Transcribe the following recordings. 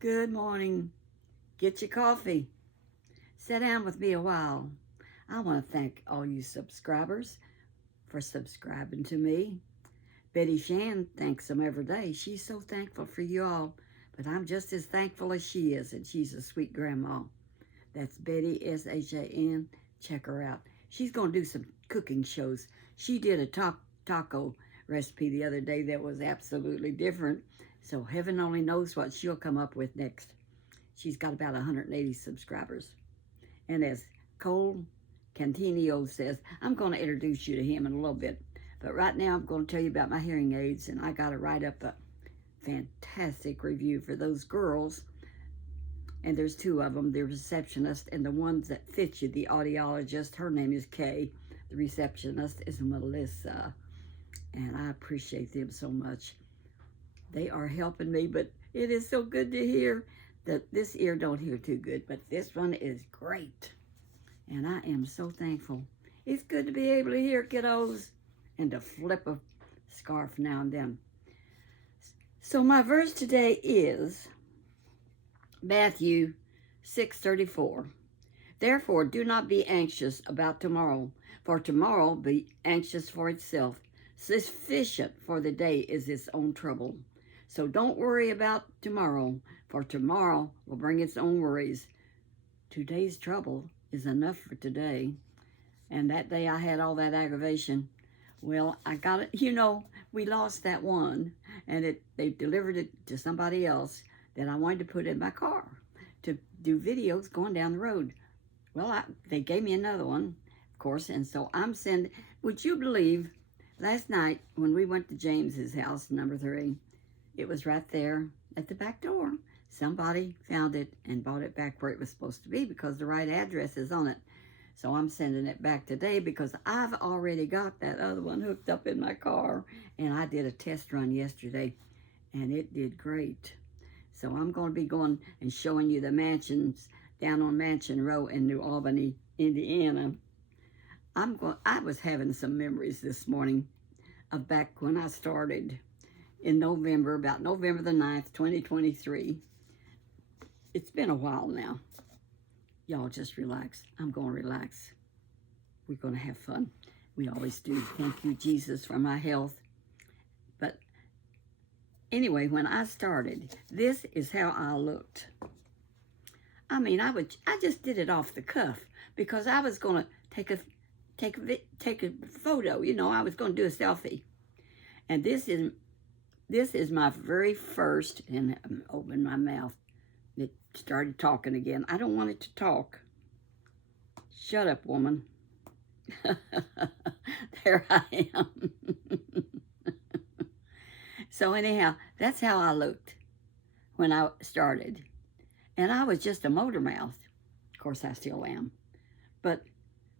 Good morning. Get your coffee. Sit down with me a while. I want to thank all you subscribers for subscribing to me. Betty Shan thanks them every day. She's so thankful for you all, but I'm just as thankful as she is, and she's a sweet grandma. That's Betty, S-H-A-N. Check her out. She's going to do some cooking shows. She did a taco recipe the other day that was absolutely different, so heaven only knows what she'll come up with next. She's got about 180 subscribers. And as Cole Cantinio says, I'm going to introduce you to him in a little bit. But right now, I'm going to tell you about my hearing aids, and I got to write up a fantastic review for those girls. And there's two of them, the receptionist and the ones that fit you, the audiologist. Her name is Kay. The receptionist is Melissa. And I appreciate them so much. They are helping me, but it is so good to hear that this ear don't hear too good, but this one is great. And I am so thankful. It's good to be able to hear, kiddos, and to flip a scarf now and then. So my verse today is Matthew 6:34. Therefore, do not be anxious about tomorrow, for tomorrow be anxious for itself. Sufficient for the day is its own trouble. So don't worry about tomorrow, for tomorrow will bring its own worries. Today's trouble is enough for today. And that day I had all that aggravation. Well, I got it. We lost that one, and they delivered it to somebody else that I wanted to put in my car to do videos going down the road. Well, they gave me another one, of course, and so I'm sending. Would you believe, last night when we went to James's house, number 3, it was right there at the back door. Somebody found it and brought it back where it was supposed to be because the right address is on it. So I'm sending it back today because I've already got that other one hooked up in my car. And I did a test run yesterday, and it did great. So I'm going to be going and showing you the mansions down on Mansion Row in New Albany, Indiana. I was having some memories this morning of back when I started in November, about November the 9th, 2023. It's been a while now. Y'all just relax. I'm going to relax. We're going to have fun. We always do. Thank you, Jesus, for my health. But anyway, when I started, this is how I looked. I mean, I just did it off the cuff because I was going to take a photo. I was going to do a selfie. And this is my very first, and open my mouth. It started talking again. I don't want it to talk. Shut up, woman. There I am. So anyhow, that's how I looked when I started. And I was just a motor mouth. Of course, I still am. But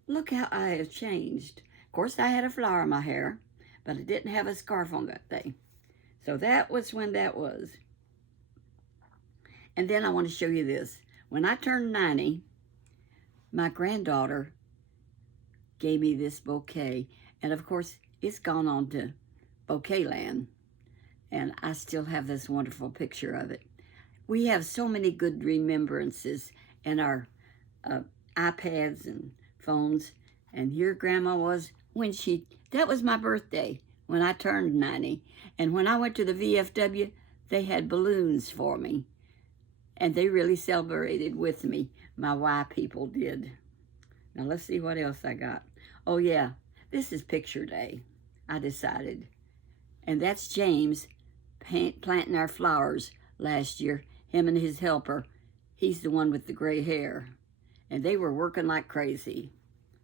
look how I have changed. Of course, I had a flower in my hair, but I didn't have a scarf on that day. So that was when that was. And then I want to show you this. When I turned 90, my granddaughter gave me this bouquet. And of course, it's gone on to Bouquet Land. And I still have this wonderful picture of it. We have so many good remembrances in our iPads and phones. And here Grandma was when that was my birthday, when I turned 90. And when I went to the VFW, they had balloons for me. And they really celebrated with me. My Y people did. Now let's see what else I got. Oh yeah, this is picture day, I decided. And that's James planting our flowers last year. Him and his helper. He's the one with the gray hair. And they were working like crazy.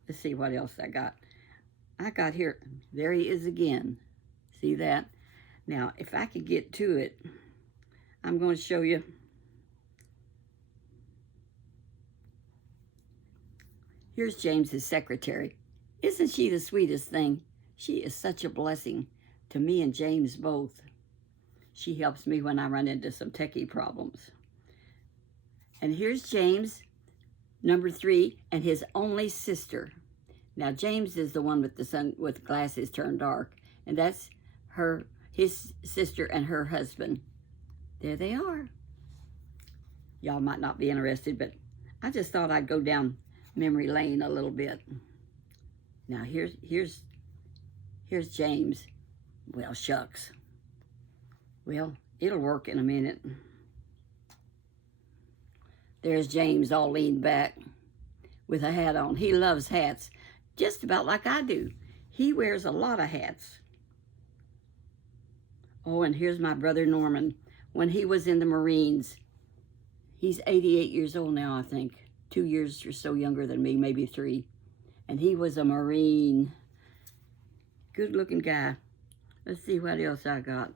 Let's see what else I got. I got here, there he is again. See that? Now, if I could get to it, I'm going to show you. Here's James's secretary. Isn't she the sweetest thing? She is such a blessing to me and James both. She helps me when I run into some techie problems. And here's James, number 3, and his only sister. Now, James is the one with the sun with glasses turned dark, and that's his sister and her husband. There they are. Y'all might not be interested, but I just thought I'd go down memory lane a little bit. Now here's James. Well, shucks. Well, it'll work in a minute. There's James all leaned back with a hat on. He loves hats, just about like I do. He wears a lot of hats. Oh, and here's my brother Norman when he was in the Marines. He's 88 years old now, I think. 2 years or so younger than me, maybe 3. And he was a Marine. Good-looking guy. Let's see what else I got.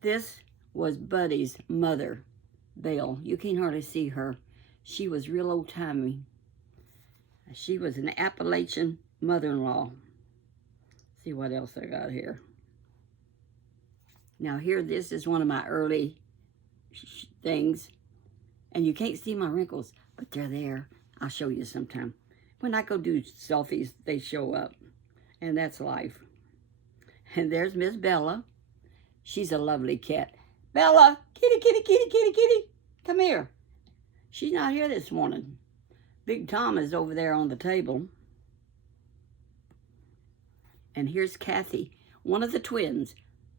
This was Buddy's mother, Belle. You can't hardly see her. She was real old-timey. She was an Appalachian mother-in-law. See what else I got here. Now here, this is one of my early things. And you can't see my wrinkles, but they're there. I'll show you sometime. When I go do selfies, they show up. And that's life. And there's Miss Bella. She's a lovely cat. Bella, kitty, kitty, kitty, kitty, kitty. Come here. She's not here this morning. Big Tom is over there on the table. And here's Kathy, one of the twins.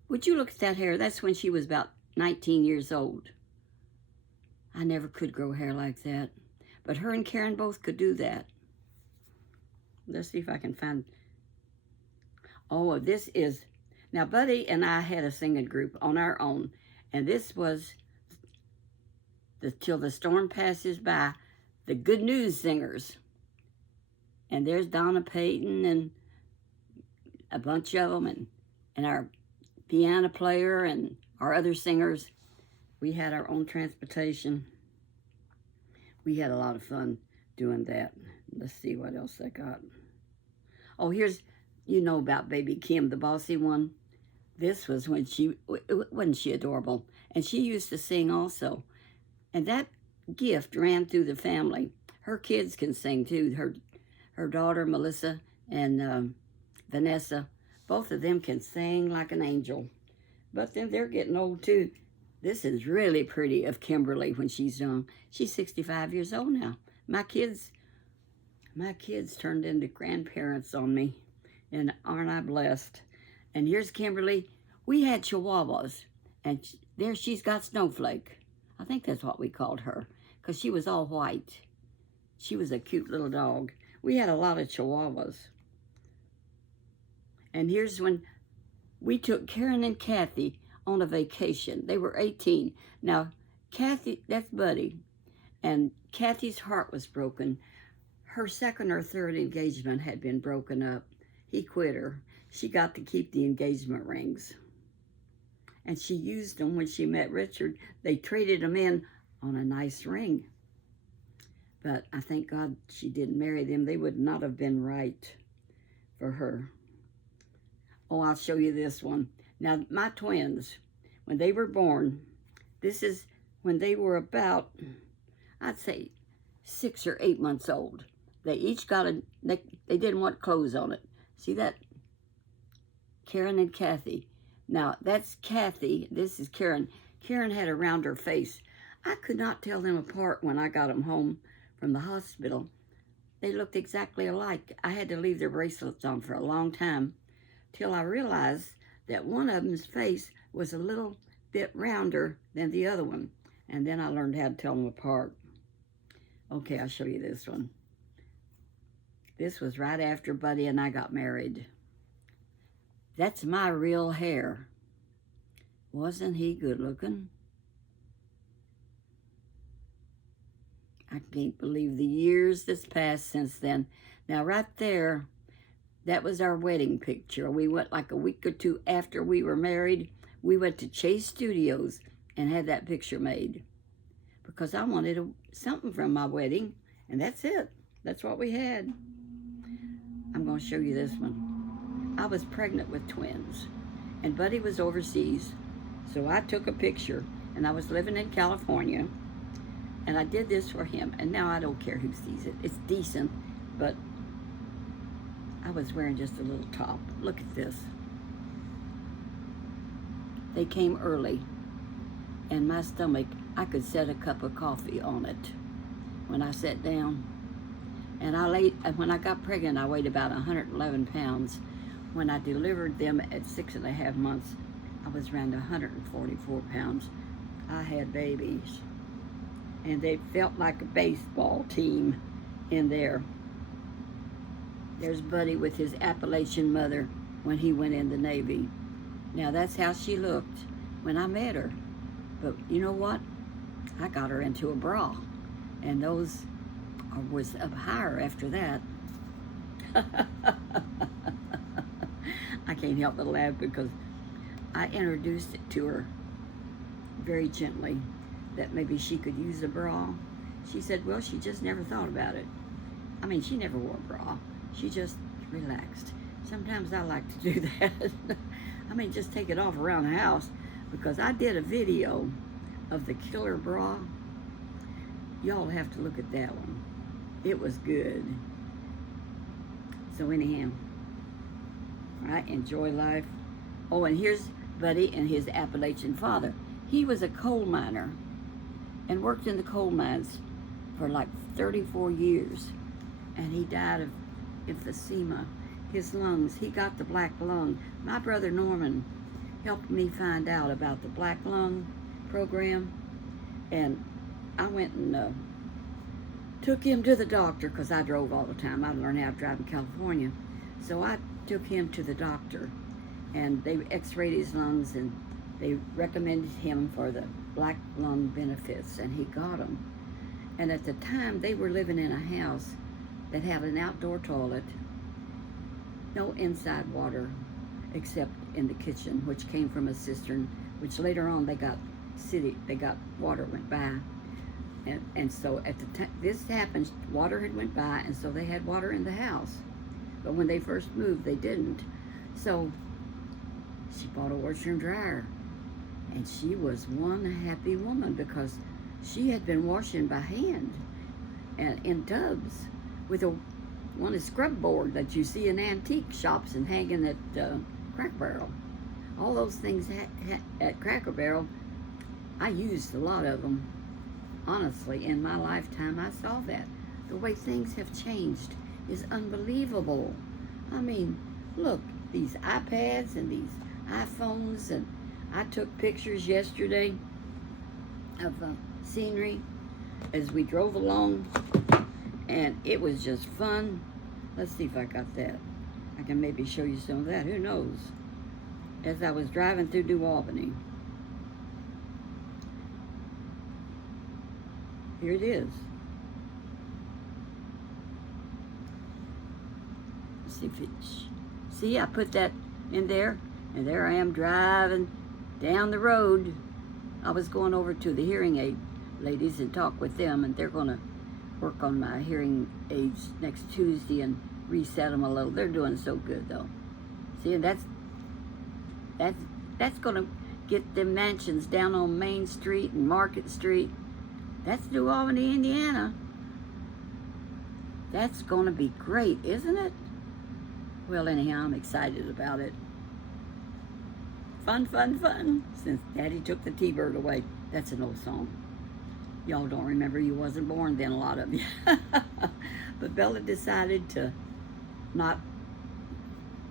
Would you look at that hair? That's when she was about 19 years old. I never could grow hair like that. But her and Karen both could do that. Let's see if I can find... Oh, this is... Now, Buddy and I had a singing group on our own. And this was Till the Storm Passes By, the Good News Singers. And there's Donna Payton and a bunch of them. And our piano player and our other singers. We had our own transportation. We had a lot of fun doing that. Let's see what else I got. Oh, here's, you know about Baby Kim, the bossy one. This was when wasn't she adorable? And she used to sing also. And that gift ran through the family. Her kids can sing too. Her daughter, Melissa, and Vanessa, both of them can sing like an angel. But then they're getting old too. This is really pretty of Kimberly when she's young. She's 65 years old now. My kids turned into grandparents on me. And aren't I blessed? And here's Kimberly. We had Chihuahuas. And there she's got Snowflake. I think that's what we called her. Because she was all white. She was a cute little dog. We had a lot of Chihuahuas. And here's when we took Karen and Kathy on a vacation. They were 18. Now, Kathy, that's Buddy. And Kathy's heart was broken. Her second or third engagement had been broken up. He quit her. She got to keep the engagement rings. And she used them when she met Richard. They traded them in on a nice ring. But I thank God she didn't marry them. They would not have been right for her. Oh, I'll show you this one. Now, my twins, when they were born, this is when they were about, I'd say, 6 or 8 months old. They each got they didn't want clothes on it. See that? Karen and Kathy. Now, that's Kathy. This is Karen. Karen had a rounder face. I could not tell them apart when I got them home from the hospital. They looked exactly alike. I had to leave their bracelets on for a long time till I realized that one of them's face was a little bit rounder than the other one. And then I learned how to tell them apart. Okay, I'll show you this one. This was right after Buddy and I got married. That's my real hair. Wasn't he good looking? I can't believe the years that's passed since then. Now right there, that was our wedding picture. We went like a week or two after we were married. We went to Chase Studios and had that picture made because I wanted something from my wedding, and that's it. That's what we had. I'm going to show you this one. I was pregnant with twins, and Buddy was overseas, so I took a picture, and I was living in California, and I did this for him, and now I don't care who sees it. It's decent, but I was wearing just a little top. Look at this. They came early, and my stomach, I could set a cup of coffee on it when I sat down. And when I got pregnant, I weighed about 111 pounds. When I delivered them at 6.5 months, I was around 144 pounds. I had babies, and they felt like a baseball team in there. There's Buddy with his Appalachian mother when he went in the Navy. Now that's how she looked when I met her. But you know what? I got her into a bra, and those was up higher after that. I can't help but laugh because I introduced it to her very gently that maybe she could use a bra. She said, well, she just never thought about it. I mean, she never wore a bra. She just relaxed. Sometimes I like to do that. I mean, just take it off around the house, because I did a video of the killer bra. Y'all have to look at that one. It was good. So anyhow, I enjoy life. Oh, and here's Buddy and his Appalachian father. He was a coal miner and worked in the coal mines for like 34 years. And he died of emphysema, his lungs. He got the black lung. My brother Norman helped me find out about the black lung program. And I went and took him to the doctor, because I drove all the time. I learned how to drive in California. So I took him to the doctor, and they x-rayed his lungs, and they recommended him for the black lung benefits, and he got them. And at the time, they were living in a house that had an outdoor toilet, no inside water, except in the kitchen, which came from a cistern, which later on they got water went by. And so at the time this happened, water had went by, and so they had water in the house. But when they first moved, they didn't. So she bought a washer and dryer, and she was one happy woman, because she had been washing by hand and in tubs with one of scrub board that you see in antique shops and hanging at Cracker Barrel. All those things at Cracker Barrel, I used a lot of them. Honestly, in my lifetime, I saw that. The way things have changed is unbelievable. I mean, look, these iPads and these iPhones, and I took pictures yesterday of scenery as we drove along, and it was just fun. Let's see if I got that. I can maybe show you some of that. Who knows? As I was driving through New Albany. Here it is. Let's see if it's... See, I put that in there, and there I am driving down the road. I was going over to the hearing aid ladies and talk with them, and they're going to work on my hearing aids next Tuesday and reset them a little. They're doing so good, though. See, and that's going to get them mansions down on Main Street and Market Street. That's New Albany, Indiana. That's going to be great, isn't it? Well, anyhow, I'm excited about it. Fun, fun, fun. Since Daddy took the T-Bird away. That's an old song. Y'all don't remember, you wasn't born then, a lot of you. But Bella decided to not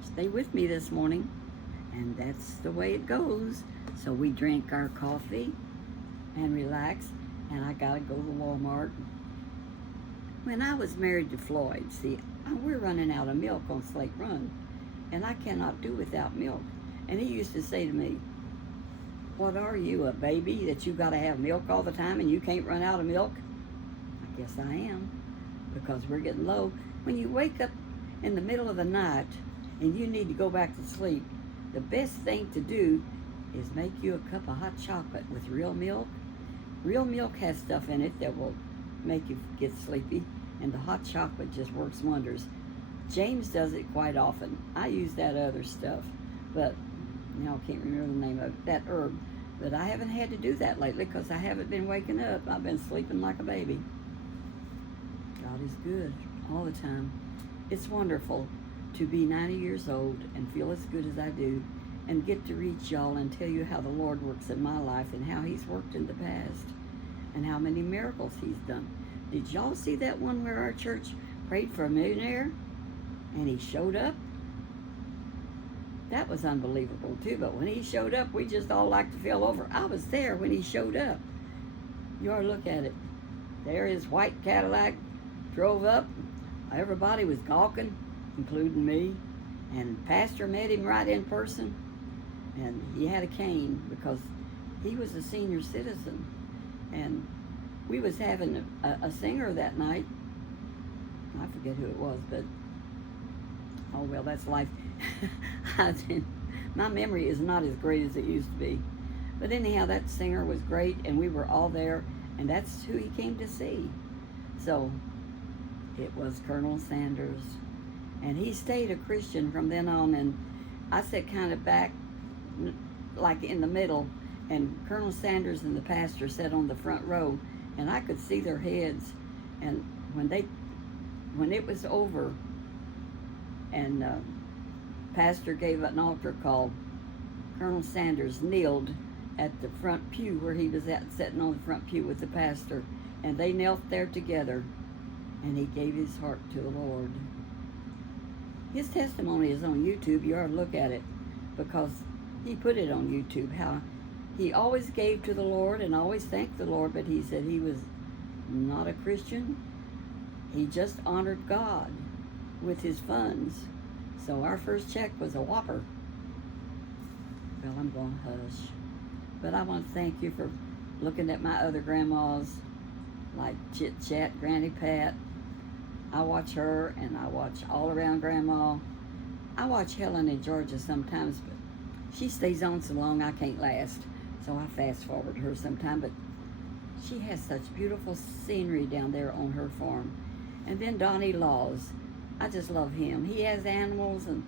stay with me this morning. And that's the way it goes. So we drink our coffee and relax. And I gotta go to Walmart. When I was married to Floyd, see, we're running out of milk on Slate Run, and I cannot do without milk. And he used to say to me, what are you, a baby, that you gotta have milk all the time and you can't run out of milk? I guess I am, because we're getting low. When you wake up in the middle of the night and you need to go back to sleep, the best thing to do is make you a cup of hot chocolate with real milk. Real milk has stuff in it that will make you get sleepy, and the hot chocolate just works wonders. James does it quite often. I use that other stuff, but now I can't remember the name of it, that herb. But I haven't had to do that lately because I haven't been waking up. I've been sleeping like a baby. God is good all the time. It's wonderful to be 90 years old and feel as good as I do, and get to reach y'all and tell you how the Lord works in my life and how He's worked in the past. and how many miracles he's done. Did y'all see that one where our church prayed for a millionaire and he showed up? That was unbelievable too, but when he showed up, we just all like to fell over. I was there when he showed up. You ought to look at it. There his white Cadillac drove up. Everybody was gawking, including me. And pastor met him right in person. And he had a cane because he was a senior citizen. And we was having a singer that night. I forget who it was, but oh well, that's life. My memory is not as great as it used to be. But anyhow, that singer was great, and we were all there, and that's who he came to see. So it was Colonel Sanders. And he stayed a Christian from then on, and I sat kind of back, like in the middle, and Colonel Sanders and the pastor sat on the front row, and I could see their heads. And when it was over, and pastor gave an altar call, Colonel Sanders kneeled at the front pew where he was sitting on the front pew with the pastor, and they knelt there together, and he gave his heart to the Lord. His testimony is on YouTube. You ought to look at it, because he put it on YouTube, how he always gave to the Lord and always thanked the Lord, but he said he was not a Christian. He just honored God with his funds. So our first check was a whopper. Well, I'm going to hush. But I want to thank you for looking at my other grandmas, like Chit Chat, Granny Pat. I watch her, and I watch All Around Grandma. I watch Helen in Georgia sometimes, but she stays on so long I can't last. So I fast forward her sometime, but she has such beautiful scenery down there on her farm. And then Donnie Laws. I just love him. He has animals and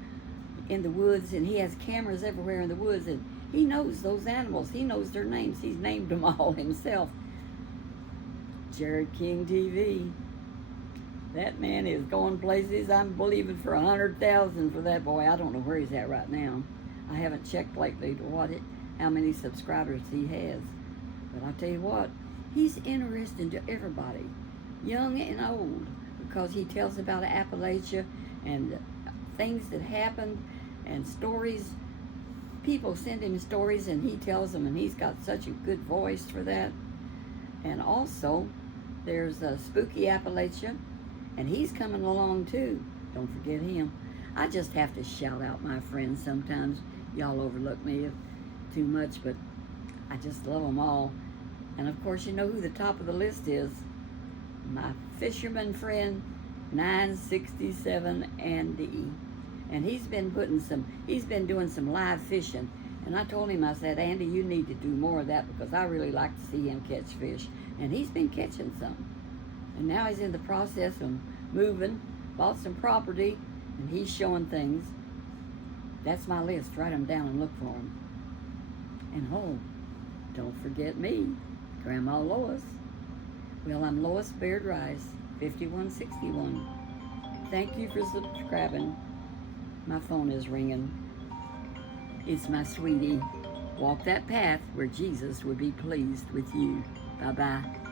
in the woods, and he has cameras everywhere in the woods, and he knows those animals. He knows their names. He's named them all himself. Jared King TV. That man is going places. I'm believing for 100,000 for that boy. I don't know where he's at right now. I haven't checked lately to how many subscribers he has. But I'll tell you what, he's interesting to everybody, young and old, because he tells about Appalachia and things that happened and stories. People send him stories and he tells them, and he's got such a good voice for that. And also, there's Spooky Appalachia, and he's coming along too. Don't forget him. I just have to shout out my friends sometimes. Y'all overlook me too much, but I just love them all. And of course, you know who the top of the list is. My fisherman friend, 967 Andy. And he's been doing some live fishing. And I told him, I said, Andy, you need to do more of that, because I really like to see him catch fish. And he's been catching some. And now he's in the process of moving, bought some property, and he's showing things. That's my list. Write them down and look for them. And don't forget me, Grandma Lois. Well, I'm Lois Baird-Rice, 5161. Thank you for subscribing. My phone is ringing. It's my sweetie. Walk that path where Jesus would be pleased with you. Bye-bye.